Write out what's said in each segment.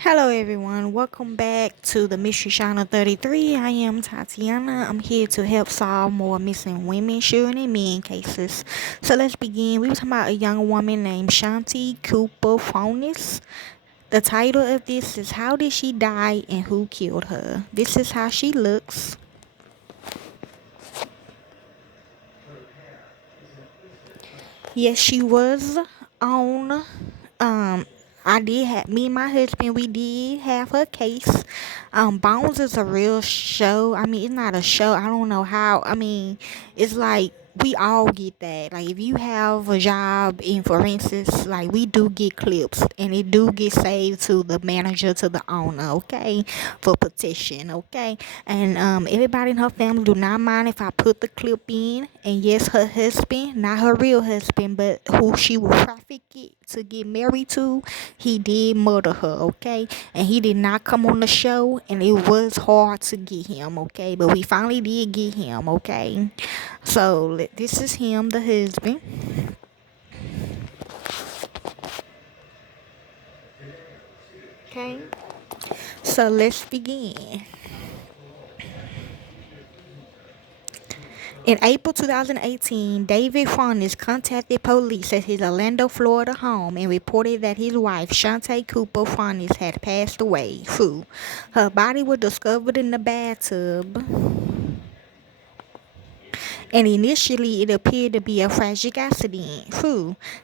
Hello everyone, welcome back to the Mystery Channel 33. I am Tatiana. I'm here to help solve more missing women, children, and men cases. So let's begin. We were talking about a young woman named Shanti Cooper-Tronnes. The title of this is How Did She Die and Who Killed Her? This is how she looks. Yes, she was on um I did have me and my husband, we did have her case. Bones is a real show. I mean, it's not a show. I don't know how. I mean, it's like we all get that. Like if you have a job in forensics, like we do get clips and it do get saved to the manager, to the owner, okay, for petition, okay. And everybody in her family do not mind if I put the clip in. And yes, her husband, not her real husband, but who she will traffic it to get married to, he did murder her, okay? And he did not come on the show, and it was hard to get him, okay? But we finally did get him, okay? So this is him, the husband, okay? So let's begin. In April 2018, David Furness contacted police at his Orlando, Florida home and reported that his wife, Shanti Cooper Furness, had passed away. Her body was discovered in the bathtub, and initially it appeared to be a tragic accident.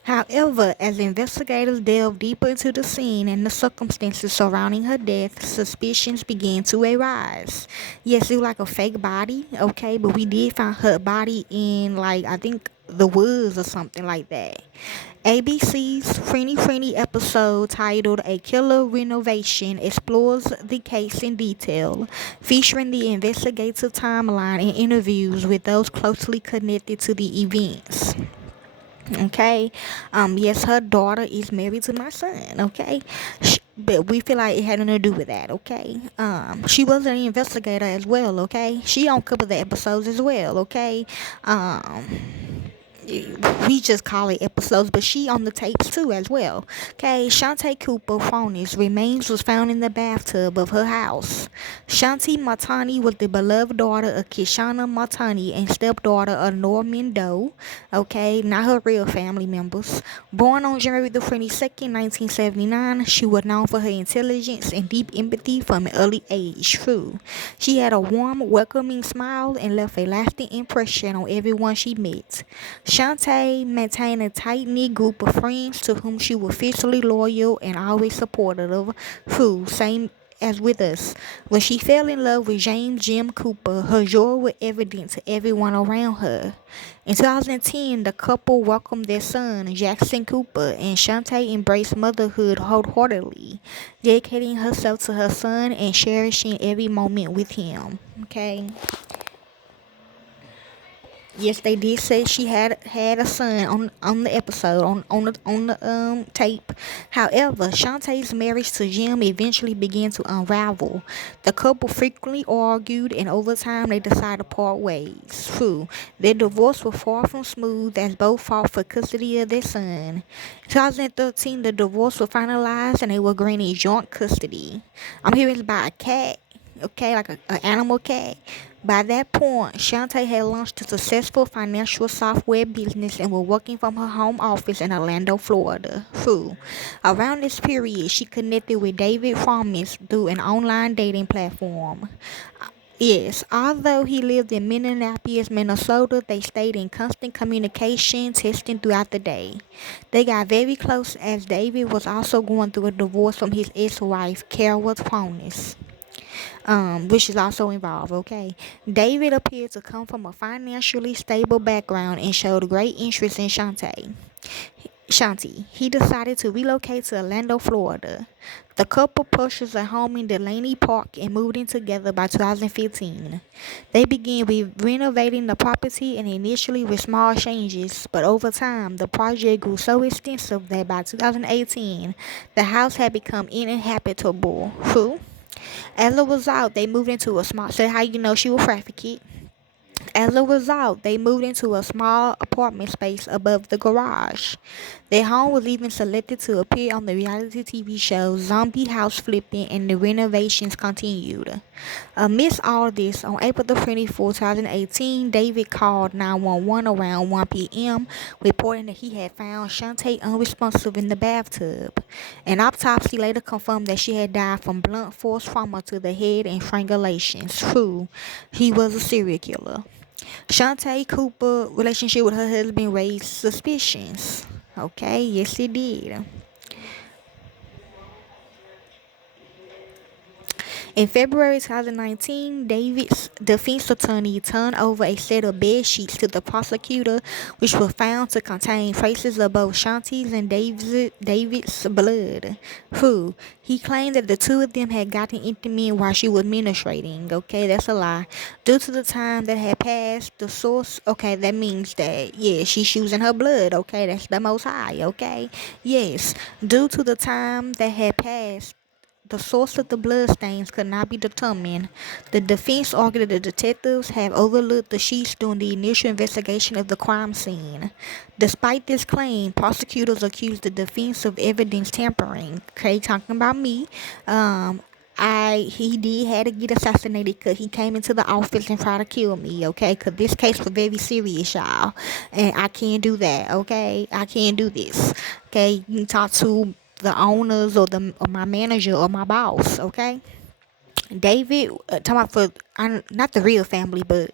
However, as investigators delved deeper into the scene and the circumstances surrounding her death, suspicions began to arise. Yes, it was like a fake body, okay, but we did find her body in, like, I think the woods or something like that. ABC's Freeney episode titled A Killer Renovation explores the case in detail, featuring the investigative timeline and interviews with those closely connected to the events. Okay, yes, her daughter is married to my son. Okay, but we feel like it had nothing to do with that. Okay, she was an investigator as well. Okay, she on a couple of the episodes as well. Okay, we just call it episodes, but she on the tapes too as well. Okay, Shanti Cooper Furness remains was found in the bathtub of her house. Shanti Martani was the beloved daughter of Kishana Martani and stepdaughter of Norman Doe. Okay, not her real family members. Born on January the 22nd, 1979, she was known for her intelligence and deep empathy from an early age. True. She had a warm, welcoming smile and left a lasting impression on everyone she met. Shantae maintained a tight-knit group of friends to whom she was fiercely loyal and always supportive. Same as with us. When she fell in love with James Jim Cooper, her joy was evident to everyone around her. In 2010, the couple welcomed their son, Jackson Cooper, and Shantae embraced motherhood wholeheartedly, dedicating herself to her son and cherishing every moment with him. Okay. Yes, they did say she had a son on the episode on the tape. However, Shantae's marriage to Jim eventually began to unravel. The couple frequently argued, and over time they decided to part ways. Their divorce was far from smooth as both fought for custody of their son. In 2013, the divorce was finalized and they were granted joint custody. I'm hearing about a cat, okay, like an animal cat. By that point, Shantae had launched a successful financial software business and was working from her home office in Orlando, Florida. Around this period, she connected with David Furness through an online dating platform. Yes, although he lived in Minneapolis, Minnesota, they stayed in constant communication, texting throughout the day. They got very close as David was also going through a divorce from his ex-wife, Carol Furness, which is also involved, okay? David appeared to come from a financially stable background and showed great interest in Shanti. He decided to relocate to Orlando, Florida. The couple purchased a home in Delaney Park and moved in together by 2015. They began renovating the property and initially with small changes, but over time, the project grew so extensive that by 2018, the house had become uninhabitable. As a result, they moved into a small. So how you know she was trafficked? As a result, they moved into a small apartment space above the garage. Their home was even selected to appear on the reality TV show Zombie House Flipping, and the renovations continued. Amidst all this, on April the 24th, 2018, David called 911 around 1 p.m., reporting that he had found Shanti unresponsive in the bathtub. An autopsy later confirmed that she had died from blunt force trauma to the head and strangulation. True, he was a serial killer. Shantae Cooper relationship with her husband raised suspicions. Okay, yes it did. In February 2019, David's defense attorney turned over a set of bed sheets to the prosecutor, which were found to contain traces of both Shanti's and David's blood. He claimed that the two of them had gotten intimate while she was menstruating. Okay, that's a lie. Due to the time that had passed, the source, okay, that means that, yeah, she's using her blood. Okay, that's the Most High. Okay, yes. Due to the time that had passed, the source of the bloodstains could not be determined. The defense argued that the detectives have overlooked the sheets during the initial investigation of the crime scene. Despite this claim, prosecutors accused the defense of evidence tampering. Okay, talking about me. He did had to get assassinated because he came into the office and tried to kill me, okay? Because this case was very serious, y'all. And I can't do that, okay? I can't do this, okay? You can talk to the owners or my manager or my boss, okay? David, talking about for not the real family, but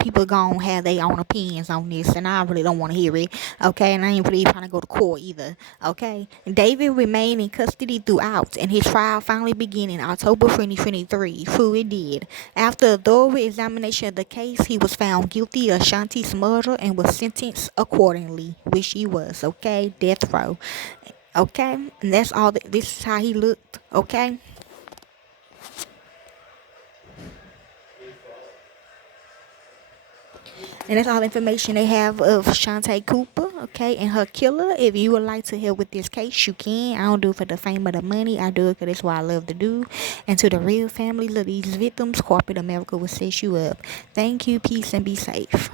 people gonna have their own opinions on this, and I really don't want to hear it. Okay, and I ain't really trying to go to court either. Okay, David remained in custody throughout, and his trial finally began in October 2023. Who it did. After a thorough examination of the case, he was found guilty of Shanti's murder and was sentenced accordingly, which he was. Okay, death row. Okay, and that's all. This is how he looked. Okay. And that's all the information they have of Shantae Cooper, okay, and her killer. If you would like to help with this case, you can. I don't do it for the fame or the money. I do it because that's what I love to do. And to the real families of these victims, corporate America will set you up. Thank you, peace, and be safe.